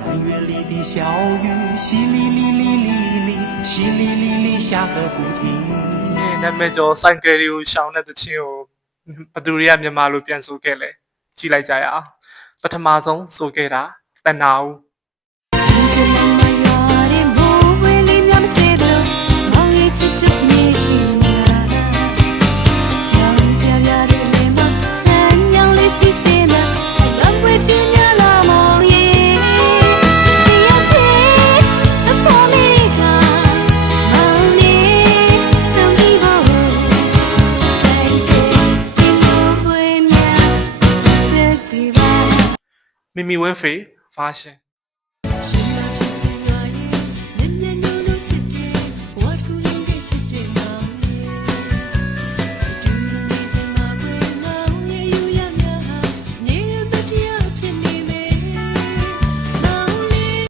三月里的小雨，淅沥沥沥沥沥，淅沥沥沥下个不停。နာမည်ကျော်ဆိုင်ကယ်တွေကိုရှောင်းတဲ့တခြင်းကိုဘသူတွေကမြန်မာလိုပြန်ဆိုခဲ့လဲကြည့်လိုက်ကြရအောင်ပထမဆုံးဆိုခဲ့တာတဏှာဦး မီမီဝင်းဖေ version